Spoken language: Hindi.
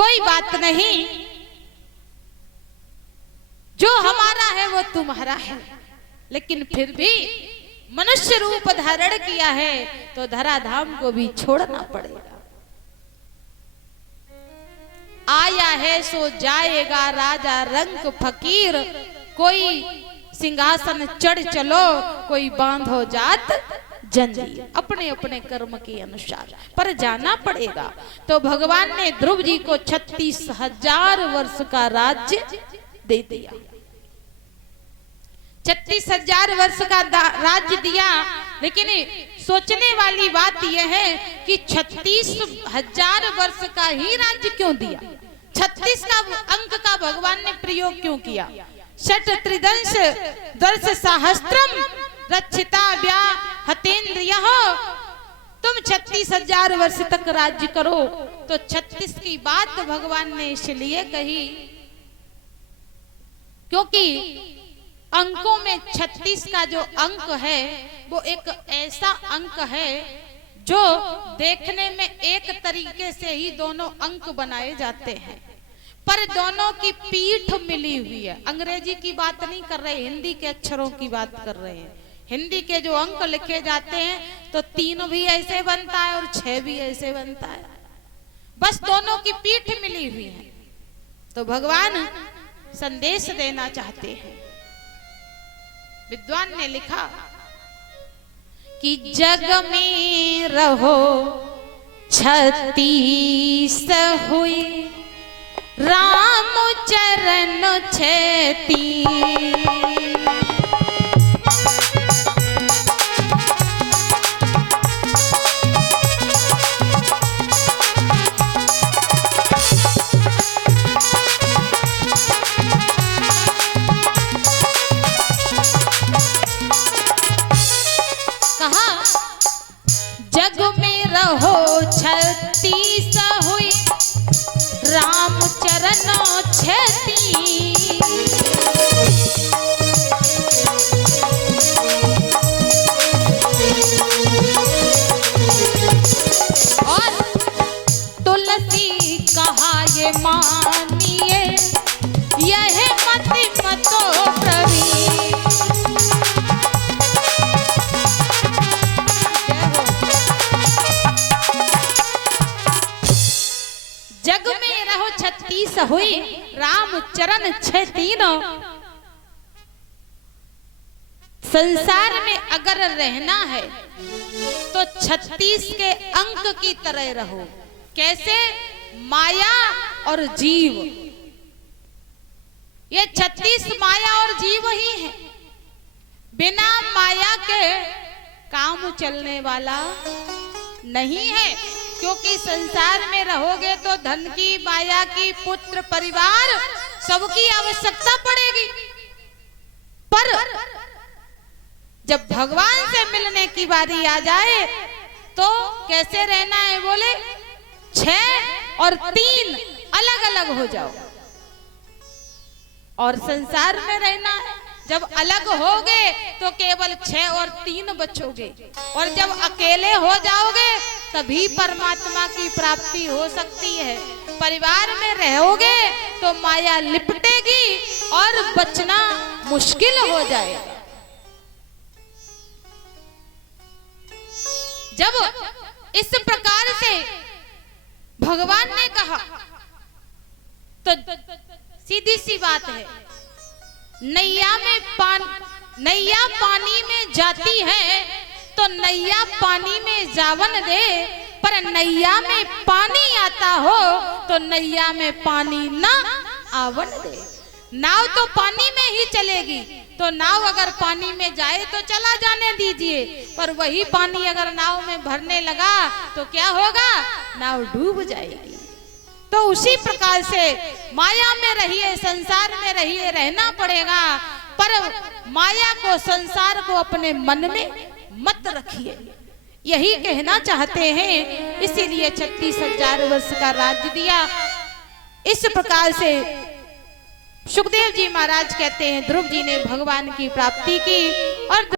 कोई बात नहीं, जो हमारा है वो तुम्हारा है, लेकिन फिर भी मनुष्य रूप धारण किया है तो धराधाम को भी छोड़ना पड़ेगा। आया है सो जाएगा राजा रंक फकीर, कोई सिंहासन चढ़ चलो, कोई बांधो जात जंजीर। अपने अपने कर्म के अनुसार पर जाना पड़ेगा। तो भगवान ने ध्रुव जी को 36,000 वर्ष का राज्य दे दिया। 36,000 वर्ष का राज्य दिया। लेकिन सोचने वाली बात यह है कि 36,000 वर्ष का ही राज्य क्यों दिया? 36 का अंक का भगवान ने प्रयोग क्यों किया? षट त्रिदंश दर्श सहस्त्रम रक्षिता व्या हतेन्द्रियः। तुम 36,000 वर्ष तक राज्य करो। तो 36 की बात भगवान ने इसलिए कही क्योंकि अंकों में 36 का जो अंक है वो एक ऐसा अंक है जो देखने में एक तरीके से ही दोनों अंक बनाए जाते हैं, पर दोनों की पीठ मिली हुई है। अंग्रेजी की बात नहीं कर रहे, हिंदी के अक्षरों की बात कर रहे हैं। हिंदी के जो अंक लिखे जाते हैं तो 3 भी ऐसे बनता है और 6 भी ऐसे बनता है, बस दोनों की पीठ मिली हुई है। तो भगवान संदेश देना चाहते हैं। विद्वान ने लिखा कि जग में रहो 36 हुई, राम चरण 36। जग में रहो 36 हुई, राम चरण 36। और तुलसी कहा ये मानिए, यह मति मतो प्रवीण। जग में रहो 36 हुई, राम चरण 36। संसार में अगर रहना है तो 36 के अंक की तरह रहो। कैसे? माया और जीव, ये 36 माया और जीव ही है। बिना माया के काम चलने वाला नहीं है, क्योंकि संसार में रहोगे तो धन की, माया की, पुत्र, परिवार सबकी आवश्यकता पड़ेगी। पर जब भगवान से मिलने की बारी आ जाए तो कैसे रहना है? बोले 6 और 3 अलग अलग हो जाओ। और संसार में रहना है, जब अलग होगे तो केवल 6 और 3 बचोगे, और जब अकेले हो जाओगे तभी परमात्मा की प्राप्ति हो सकती है। परिवार में रहोगे तो माया लिपटेगी और बचना मुश्किल हो जाएगा। जब इस प्रकार से भगवान ने कहा तो सीधी सी बात है, नैया पानी में जाती है तो नैया पानी में जावन दे, पर नैया में पानी आता हो तो नैया में पानी ना आवन दे। नाव तो पानी में ही चलेगी, तो नाव अगर पानी में जाए तो चला जाने दीजिए, पर वही पानी अगर नाव में भरने लगा तो क्या होगा? नाव डूब जाएगी। तो उसी प्रकार से माया में रहिए, संसार में रहिए, रहना पड़ेगा, पर माया को, संसार को अपने मन में मत रखिए। यही कहना चाहते हैं, इसीलिए 36,000 वर्ष का राज्य दिया। इस प्रकार से सुखदेव जी महाराज कहते हैं ध्रुव जी ने भगवान की प्राप्ति की और